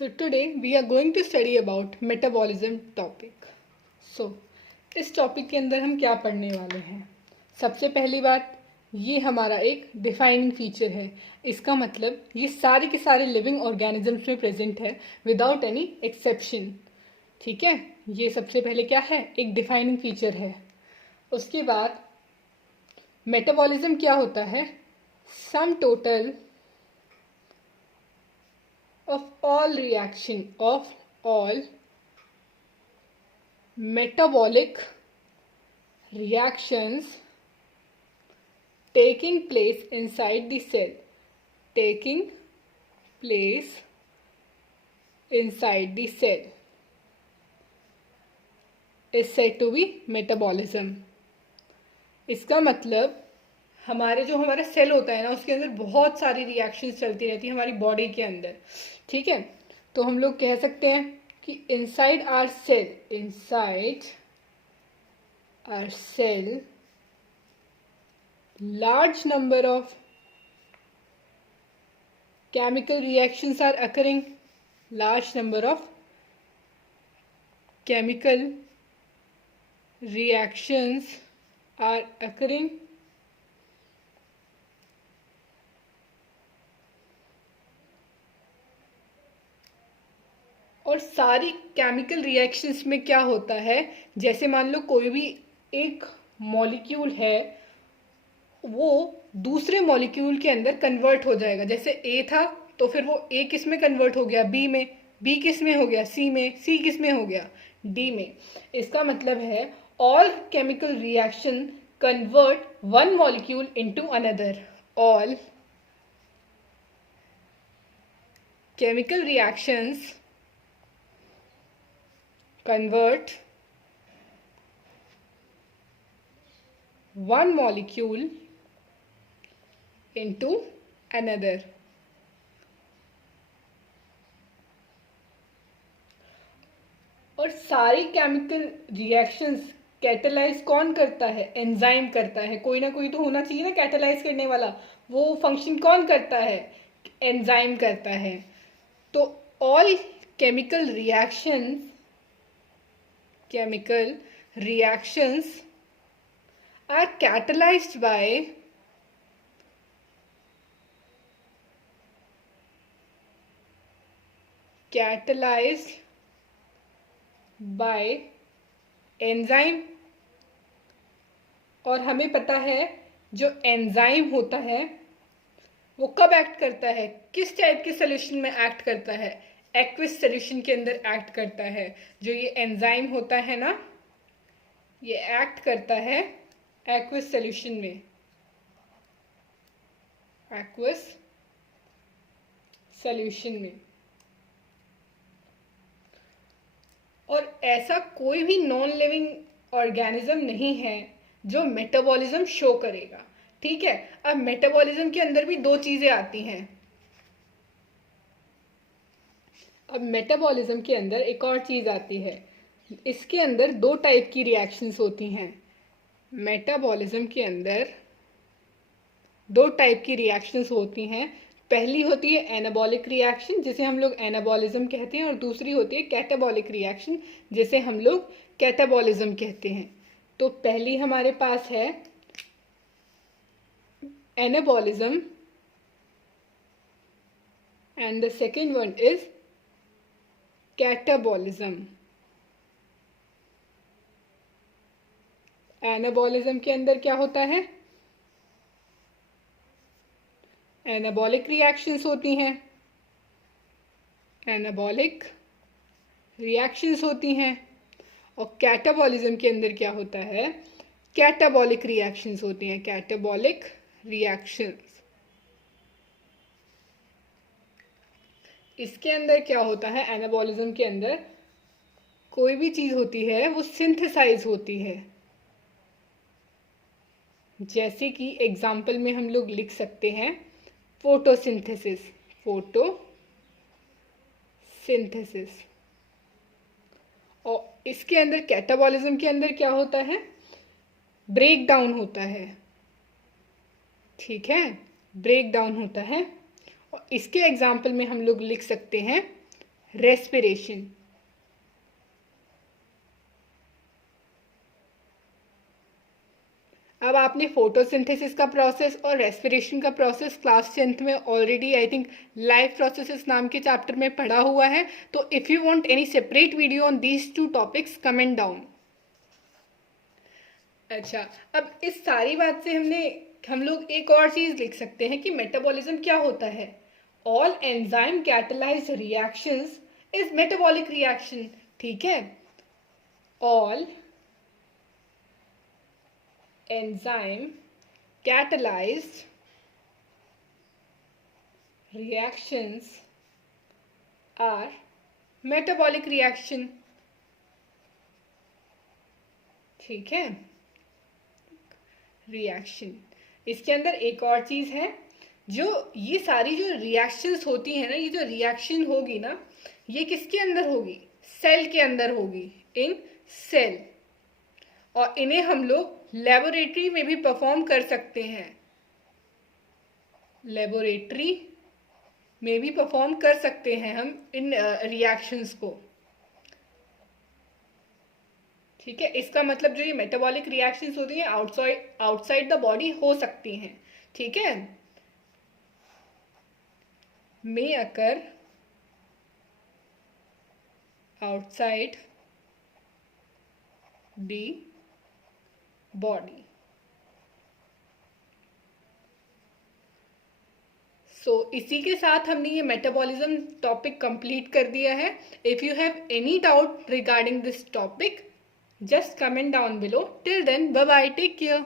So today we are going to study about metabolism topic. So इस topic के अंदर हम क्या पढ़ने वाले हैं? सबसे पहली बात, ये हमारा एक डिफाइनिंग फीचर है. इसका मतलब ये सारे के सारे लिविंग ऑर्गेनिजम्स में प्रेजेंट है विदाउट एनी एक्सेप्शन. ठीक है, ये सबसे पहले क्या है, एक डिफाइनिंग फीचर है. उसके बाद मेटाबॉलिज्म क्या होता है? Sum total of all metabolic reactions taking place inside the cell is said to be metabolism. इसका मतलब हमारा सेल होता है ना, उसके अंदर बहुत सारी रिएक्शंस चलती रहती है हमारी बॉडी के अंदर. ठीक है, तो हम लोग कह सकते हैं कि inside our cell large number of chemical reactions are occurring. Large number of chemical reactions are occurring और सारी केमिकल रिएक्शंस में क्या होता है, जैसे मान लो कोई भी एक मॉलिक्यूल है, वो दूसरे मॉलिक्यूल के अंदर कन्वर्ट हो जाएगा. जैसे ए था तो फिर वो ए किस में कन्वर्ट हो गया, बी में. बी किस में हो गया, सी में. सी किस में हो गया, डी में. इसका मतलब है all chemical reaction convert one molecule into another. All chemical reactions convert one molecule into another. और सारी केमिकल रिएक्शंस कैटेलाइज कौन करता है? एंजाइम करता है. कोई ना कोई तो होना चाहिए ना कैटेलाइज करने वाला. वो फंक्शन कौन करता है? एंजाइम करता है. तो all chemical reactions are catalyzed by enzyme. और हमें पता है जो एंजाइम होता है वो कब एक्ट करता है, किस टाइप के सोल्यूशन में एक्ट करता है? एक्विस सोल्यूशन के अंदर एक्ट करता है. जो ये एंजाइम होता है ना, ये एक्ट करता है एक्विस सोल्यूशन में. एक्विस सोल्यूशन में. और ऐसा कोई भी नॉन लिविंग ऑर्गेनिज्म नहीं है जो मेटाबॉलिज्म शो करेगा. ठीक है, अब मेटाबॉलिज्म के अंदर भी दो चीजें आती हैं. अब मेटाबॉलिज्म के अंदर एक और चीज आती है. इसके अंदर दो टाइप की रिएक्शंस होती हैं. मेटाबॉलिज्म के अंदर दो टाइप की रिएक्शंस होती हैं. पहली होती है एनाबॉलिक रिएक्शन, जिसे हम लोग एनाबॉलिज्म कहते हैं, और दूसरी होती है कैटाबॉलिक रिएक्शन, जिसे हम लोग कैटाबॉलिज्म कहते हैं. तो पहली हमारे पास है anabolism and the second one is catabolism. Anabolism के अंदर क्या होता है? एनाबॉलिक रिएक्शंस होती हैं. एनाबॉलिक रिएक्शंस होती हैं. और कैटाबॉलिज्म के अंदर क्या होता है? कैटाबॉलिक रिएक्शंस होती हैं. Catabolic reactions. इसके अंदर क्या होता है? एनाबॉलिज्म के अंदर कोई भी चीज होती है वो सिंथेसाइज होती है. जैसे कि एग्जाम्पल में हम लोग लिख सकते हैं फोटोसिंथेसिस. और इसके अंदर कैटाबॉलिज्म के अंदर क्या होता है? ब्रेक डाउन होता है. ठीक है, ब्रेक डाउन होता है. और इसके एग्जाम्पल में हम लोग लिख सकते हैं रेस्पिरेशन। अब आपने फोटोसिंथेसिस का प्रोसेस और रेस्पिरेशन का प्रोसेस क्लास 10th में already I think life processes नाम के चैप्टर में पढ़ा हुआ है। तो if you want any separate video on these two topics, comment down. अच्छा, अब इस सारी बात से हम लोग एक और चीज लिख सकते हैं कि मेटाबॉलिज्म क्या होता है। All enzyme catalysed reactions is metabolic reaction. ठीक है, all enzyme catalyzed reactions are metabolic reaction। ठीक है, रिएक्शन। इसके अंदर एक और चीज है, जो ये सारी जो रिएक्शंस होती है ना, ये जो रिएक्शन होगी ना, ये किसके अंदर होगी? सेल के अंदर होगी, इन सेल। और इन्हें हम लोग लेबोरेटरी में भी परफॉर्म कर सकते हैं, लेबोरेटरी में भी परफॉर्म कर सकते हैं हम इन रिएक्शंस को। ठीक है, इसका मतलब जो ये मेटाबॉलिक रिएक्शंस होती हैं आउटसाइड द बॉडी हो सकती हैं। ठीक है, मे अकर आउटसाइड द बॉडी। इसी के साथ हमने ये मेटाबॉलिज्म टॉपिक कंप्लीट कर दिया है। If you have any doubt regarding this topic, just comment down below. Till then, bye bye, take care.